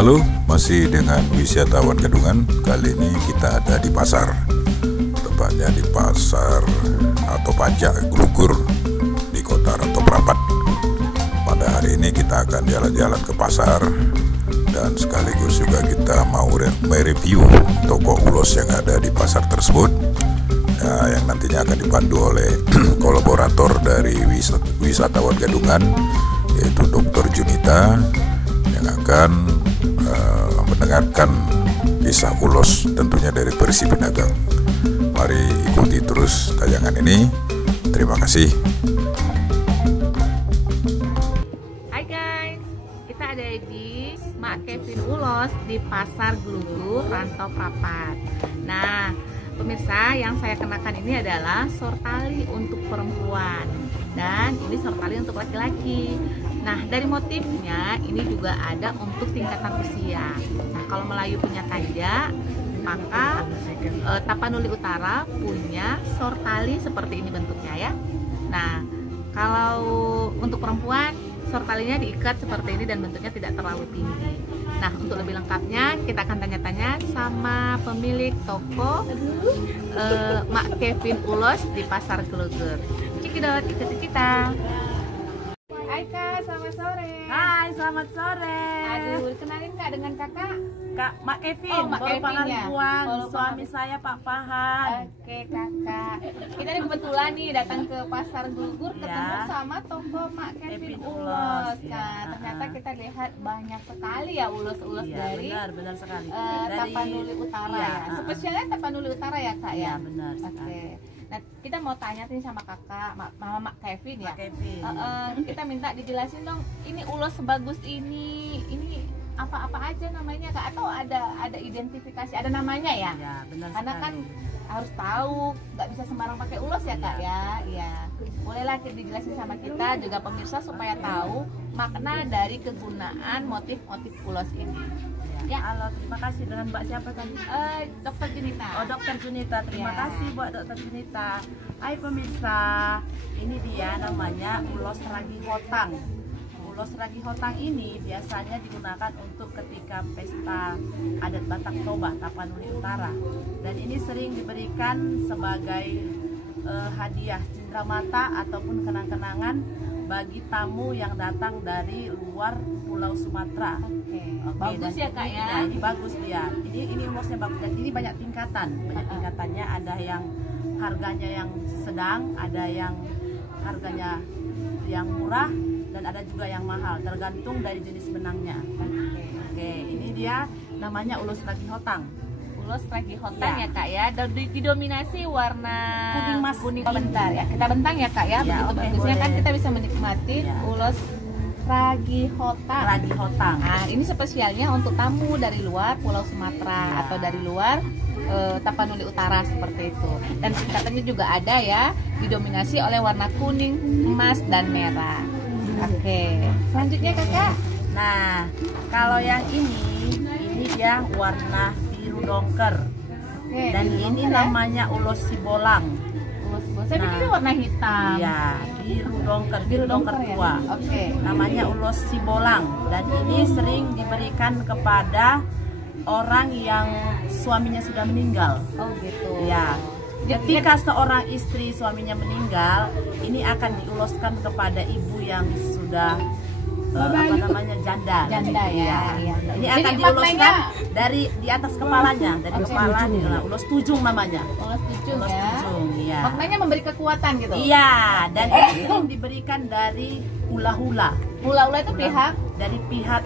Halo, masih dengan wisatawan Gadungan. Kali ini kita ada di pasar, tepatnya di pasar atau pajak Glugur di kota Rantau Prapat. Pada hari ini kita akan jalan-jalan ke pasar dan sekaligus juga kita mau mereview toko ulos yang ada di pasar tersebut, ya, yang nantinya akan dipandu oleh kolaborator dari wisatawan Gadungan, yaitu Dr. Junita, yang akan mendengarkan kisah ulos tentunya dari Persi Pedagang. Mari ikuti terus tayangan ini. Terima kasih. Hai guys, kita ada di Mak Kevin Ulos di Pasar Glugur, Rantau Prapat. Nah, pemirsa, yang saya kenakan ini adalah sortali untuk perempuan dan ini sortali untuk laki-laki. Nah, dari motifnya ini juga ada untuk tingkatan usia. Nah, kalau Melayu punya tanja, maka Tapanuli Utara punya sortali seperti ini bentuknya ya. Nah, kalau untuk perempuan, sortalinya diikat seperti ini dan bentuknya tidak terlalu tinggi. Nah, untuk lebih lengkapnya kita akan tanya-tanya sama pemilik toko Mak Kevin Ulos di Pasar Glugur. Cekidot, ikuti kita. Hai Kak, selamat sore. Hai, selamat sore. Aduh, kenalin Kak dengan kakak? Kak Mak Kevin, Oh, Mak Kevin ya? Buang, Baru suami saya Pak Pahan. Oke kakak, kita nih kebetulan nih datang ke Pasar Glugur, ketemu Ya. sama toko Mak Kevin Kevin Ulos. Ulos, Nah, ya. ternyata kita lihat banyak sekali ya ulos-ulos Iya, dari benar sekali. Tapanuli Utara iya, ya. Spesialnya Tapanuli Utara ya Kak Iya, ya? benar Oke. sekali. Nah, kita mau tanya nih sama kakak, Mama Mak Kevin ya. Mak Kevin. Kita minta dijelasin dong, ini ulos sebagus ini apa-apa aja namanya Kak, atau ada identifikasi, ada namanya ya? Iya, benar Karena sekali. kan harus tahu, nggak bisa sembarang pakai ulos ya Kak ya. Iya. Bolehlah dijelasin sama kita juga pemirsa supaya tahu makna dari kegunaan motif-motif ulos ini. Ya. Ya. Halo, terima kasih. Dengan Mbak siapa tadi? Dr. Junita. Oh, Dokter Junita. Terima Ya. kasih buat Dokter Junita. Hai pemirsa, ini dia namanya ulos ragi hotang. Ulos ragi hotang ini biasanya digunakan untuk ketika pesta adat Batak Toba Tapanuli Utara, dan ini sering diberikan sebagai hadiah cindramata ataupun kenang-kenangan bagi tamu yang datang dari luar Pulau Sumatera. Oke. Oke, Bagus dan ya Kak ya. ini bagus dia. Ini ulosnya bagus dan ini banyak tingkatan. Banyak tingkatannya, ada yang harganya yang sedang, ada yang harganya yang murah, dan ada juga yang mahal, tergantung dari jenis benangnya. Oke, ini dia namanya ulos ragi hotang. Ulos ragi hotang Ya. ya Kak ya, dan didominasi warna Kuning mas. kuning. Bentar ya, kita bentang ya Kak ya, Ya, begitu oke, bagusnya kan boleh. kita bisa menikmati Ya. ulos ragi hotang. Ragi hotang. Nah, ini spesialnya untuk tamu dari luar Pulau Sumatera Ya. atau dari luar Tapanuli Utara seperti itu. Dan tingkatannya juga ada ya, didominasi oleh warna kuning, emas, dan merah. Oke, selanjutnya Kakak. Nah, kalau yang ini dia warna biru dongker. Oke, Dan biru ini dongker ya. namanya ulos sibolang. Ulos saya pikir Nah. ini warna hitam. Iya, biru dongker, Biru dongker ya? tua. Oke. Namanya ulos sibolang, dan ini sering diberikan kepada orang yang suaminya sudah meninggal. Oh gitu. Ya. Ketika seorang istri suaminya meninggal, ini akan diuloskan kepada ibu yang sudah janda. Janda ya. Iya. Ini Jadi akan diuloskan maknanya dari di atas kepalanya, dari Oke. kepala ulos tujung namanya. ulos tujuh Ulos ya. tujung, iya. Maknanya memberi kekuatan gitu. Iya, dan ini sering diberikan dari hula-hula, Hula-hula itu pihak dari pihak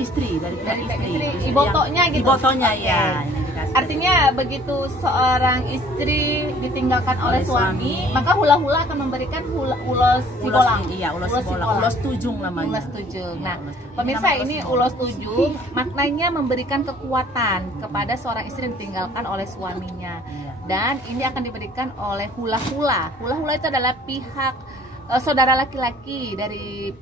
istri, dari pihak dari istri. istri, Istri ibotonya yang- gitu. Ibotonya Oke. ya. Ini dikasih. Artinya begitu seorang istri ditinggalkan oleh Oleh suami, suami. maka hula-hula akan memberikan ulos sibolang. Iya, ulos sibolang. Ulos tujung namanya. Ulos tujung. Iya, Nah, ulos tujung. pemirsa, Namanya ini sibolang. ulos tujung maknanya memberikan kekuatan kepada seorang istri yang ditinggalkan oleh suaminya. Iya. Dan ini akan diberikan oleh hula-hula. Hula-hula itu adalah pihak saudara laki-laki dari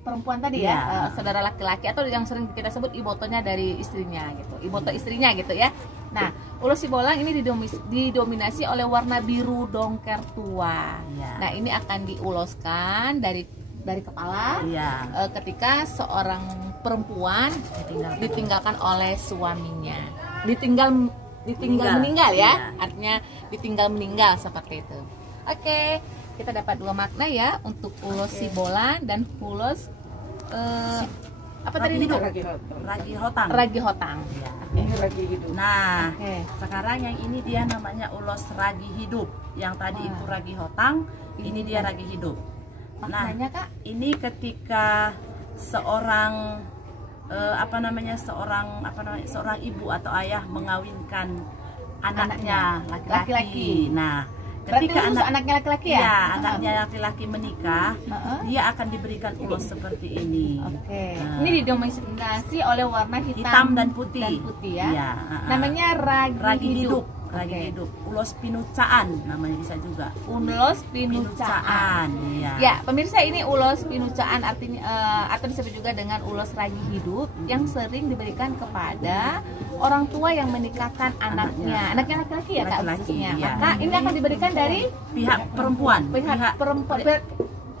perempuan tadi ya, Iya. saudara laki-laki atau yang sering kita sebut ibotonya dari istrinya gitu, iboto istrinya gitu ya. Nah, ulos sibolang ini didominasi oleh warna biru dongker tua. Iya. Nah, ini akan diuloskan dari dari kepala. Iya. Ketika seorang perempuan ditinggalkan oleh suaminya, ditinggal meninggal ya, Iya. artinya ditinggal meninggal seperti itu. Oke, kita dapat dua makna ya untuk ulos sibolan dan ulos apa tadi itu? Ragi hotang. Ragi hotang. Iya. Ini ragi hidup. Nah, Oke. sekarang yang ini dia namanya ulos ragi hidup. Yang tadi itu ragi hotang, ini dia ragi hidup. Nah, Maknanya Kak? ini ketika seorang seorang ibu atau ayah mengawinkan anaknya laki-laki. Nah, ketika anaknya laki-laki ya? Iya, anaknya laki-laki menikah, Heeh. dia akan diberikan ulos seperti ini. Oke. Nah. Ini didominasi oleh warna Hitam dan putih. ya. Iya, Namanya ragi hidup. hidup. Ragi Oke. hidup. Ulos pinucaan namanya bisa juga. Ulos pinucaan. Iya. Ya, pemirsa, ini ulos pinucaan artinya atau disebut juga dengan ulos ragi hidup yang sering diberikan kepada orang tua yang menikahkan anaknya. Anaknya laki-laki ya Kak Laki-laki, khususnya. iya. Maka ini akan diberikan dari Pihak perempuan. pihak perempuan,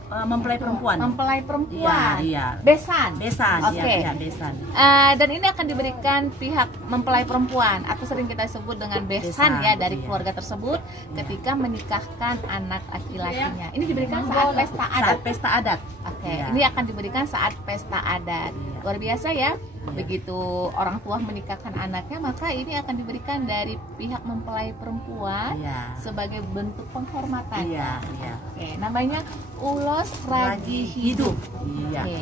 mempelai perempuan. mempelai perempuan. Iya, iya. Besan. Besan, Oke. iya, besan. Dan ini akan diberikan pihak mempelai perempuan atau sering kita sebut dengan besan ya dari iya. keluarga tersebut ketika menikahkan anak laki-lakinya. Ini diberikan saat pesta adat. Saat pesta adat. Oke, Iya. ini akan diberikan saat pesta adat. Iya. Luar biasa ya. Begitu orang tua menikahkan anaknya, maka ini akan diberikan dari pihak mempelai perempuan Iya. sebagai bentuk penghormatan. Iya, iya. Oke, namanya ulos ragi hidup. Iya. Oke.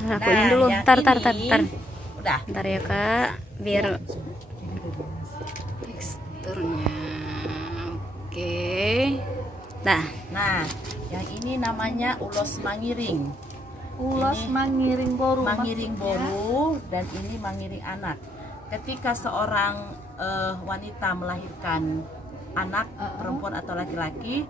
Nah, aku ini dulu. yang Tar. ini- Udah. Bentar ya Kak, biar teksturnya. Oke. Dah. Nah, yang ini namanya ulos mangiring. Ulos Ini mangiring boru. Mangiring maksudnya. boru dan ini mangiring anak. Ketika seorang wanita melahirkan anak perempuan atau laki-laki,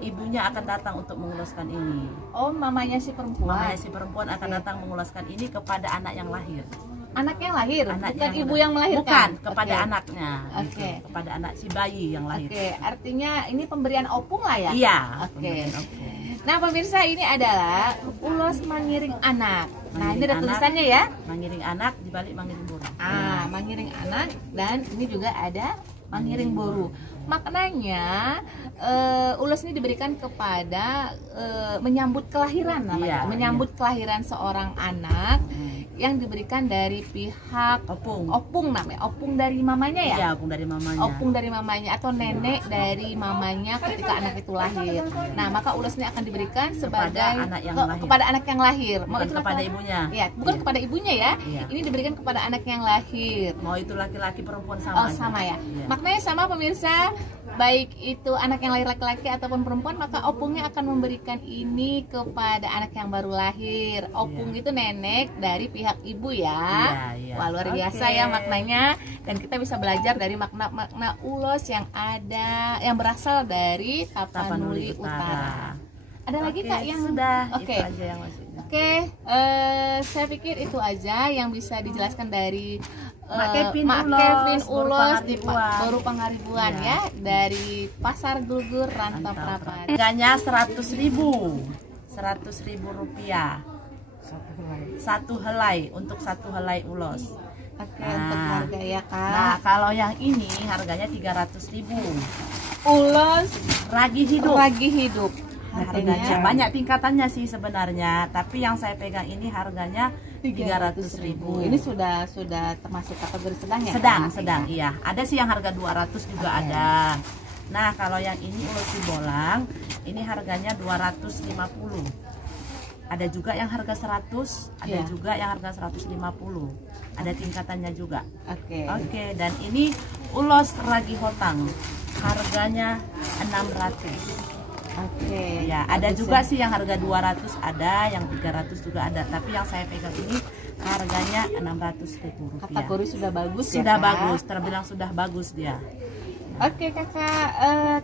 ibunya akan datang untuk menguloskan ini. Oh, mamanya si perempuan. Mamanya si perempuan akan datang menguloskan ini kepada anak yang lahir. Anak yang lahir, Anak bukan ibu yang melahirkan. Bukan, kepada Oke. anaknya. Oke. Gitu, kepada anak si bayi yang lahir. Oke, artinya ini pemberian opung lah ya? Iya. Oke. Oke. Nah, pemirsa, ini adalah ulos mangiring anak. Nah, ini ada Mangiring tulisannya ya. Mangiring anak dibalik mangiring boru. Mangiring anak, dan ini juga ada mangiring boru. Maknanya ulos ini diberikan kepada menyambut kelahiran namanya. Iya, Menyambut kelahiran seorang anak yang diberikan dari pihak opung namanya. Opung dari mamanya ya? Iya, opung dari mamanya. Opung dari mamanya atau nenek dari mamanya ketika anak itu lahir. Nah, maka ulos ini akan diberikan sebagai anak yang lahir. kepada anak yang lahir. Bukan itu kepada laki-laki? ibunya. Ya, bukan Iya. kepada ibunya ya. Iya. Ini diberikan kepada anak yang lahir. Mau itu laki-laki perempuan sama. Oh, aja. sama ya. Iya. Maknanya sama pemirsa, baik itu anak yang lahir laki-laki ataupun perempuan, maka opungnya akan memberikan ini kepada anak yang baru lahir. Opung itu nenek dari pihak ibu ya. Iya. Wah, luar biasa Oke. ya maknanya, dan kita bisa belajar dari makna-makna ulos yang ada yang berasal dari Tapanuli Utara. Ada lagi Oke, Kak yang sudah. Oke. Itu aja yang masih. Oke, saya pikir itu aja yang bisa dijelaskan dari Mak Kevin Mak Ulos, Kevin Baru Ulos di Pangaribuan. Baru Pangaribuan Iya. ya, dari Pasar Glugur Rantau Prapat. Harganya 100.000. 100.000 rupiah. Satu helai untuk satu helai ulos. Oke, Nah. untuk harga ya Kak. Nah, kalau yang ini harganya 300.000. Ulos Ragi hidup. ragi hidup. Harganya Harganya banyak tingkatannya sih sebenarnya, tapi yang saya pegang ini harganya 300.000. Ini sudah termasuk kategori sedang ya? sedang Kak? sedang iya, ada sih yang harga 200 juga ada. Nah, kalau yang ini ulos sibolang ini harganya 250. Ada juga yang harga 100, ada Iya. juga yang harga 150. Ada tingkatannya juga. Oke. Oke, dan ini ulos ragi hotang. Harganya 600. Oke. Ya, ada Bagus juga ya. sih yang harga 200 ada, yang 300 juga ada. Tapi yang saya pegang ini harganya 600.000 rupiah. Kategori sudah bagus ya, Sudah Kak? bagus, terbilang sudah bagus dia. Oke Kakak,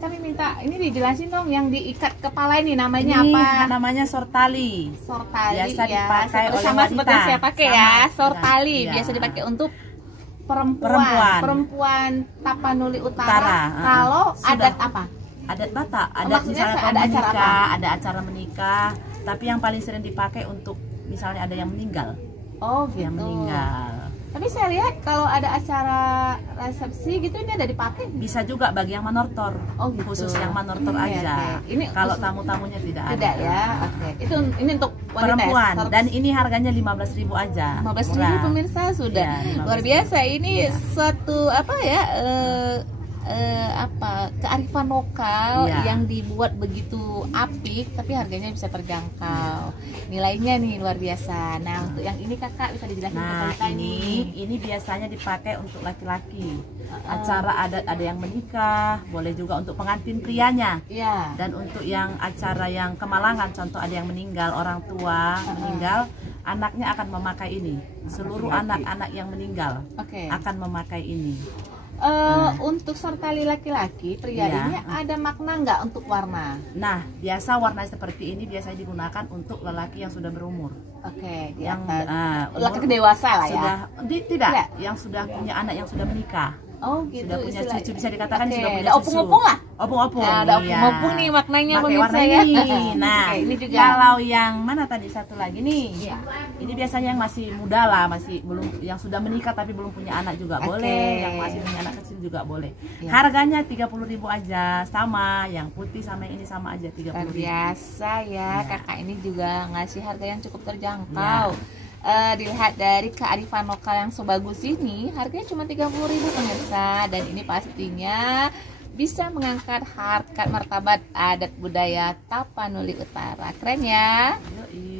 kami minta ini dijelasin dong yang diikat kepala ini namanya Ini apa? namanya sortali. Sortali Biasa ya. dipakai oleh Sama wanita. seperti yang saya pakai Sama. ya. Sortali Iya. biasa dipakai untuk Perempuan. perempuan Tapanuli Utara. Utara, Kalau sudah. adat apa? Adat Batak, ada Maksudnya misalnya ada acara menikah, ada acara menikah. Tapi yang paling sering dipakai untuk misalnya ada yang meninggal. Oh gitu. Yang meninggal. Tapi saya lihat kalau ada acara resepsi gitu ini ada dipakai. Bisa juga bagi yang manortor. Oh gitu. Khusus yang manortor Oke, aja. oke. Ini kalau khusus- tamu-tamunya tidak ada. Tidak ya. Oke. Itu ini untuk wanita Perempuan ya? dan ini harganya 15.000 aja. 15.000 Murah. pemirsa sudah. Iya, 15.000. Luar biasa ini Iya. suatu apa ya? Kearifan lokal Iya. yang dibuat begitu apik tapi harganya bisa terjangkau. Nilainya nih luar biasa. Nah, untuk yang ini Kakak bisa dijelaskan Nah, ke kita ini biasanya dipakai untuk laki-laki. Acara adat ada yang menikah, boleh juga untuk pengantin prianya. Iya. Dan untuk yang acara yang kemalangan, contoh ada yang meninggal, orang tua meninggal, anaknya akan memakai ini. Seluruh anak-anak yang meninggal Oke. akan memakai ini. Untuk sertali laki-laki, pria Iya. ini ada makna nggak untuk warna? Nah, biasa warna seperti ini biasanya digunakan untuk lelaki yang sudah berumur. Oke, di Yang atas. umur Laki dewasa lah ya. sudah tidak, Tidak. yang sudah punya anak yang sudah menikah. Oh gitu. Sudah punya istilah- cucu, bisa dikatakan Oke, sudah punya ada cucu. opung-opung lah. Opung-opung. Nah, ada iya. opung-opung nih maknanya Pakai pemirsa warna ya. ini. Nah, Oke, ini juga. Kalau yang mana tadi satu lagi nih? Iya. Ini biasanya yang masih muda lah, masih belum, yang sudah menikah tapi belum punya anak juga Oke. boleh, yang masih punya anak kecil juga boleh. Iya. Harganya 30.000 aja, sama yang putih sama yang ini sama aja 30.000. Luar biasa ya, Iya. kakak ini juga ngasih harga yang cukup terjangkau. Dilihat dari kearifan lokal yang sebagus ini, harganya cuma 30.000 pemirsa, dan ini pastinya bisa mengangkat harkat martabat adat budaya Tapanuli Utara. Keren ya. Yoi.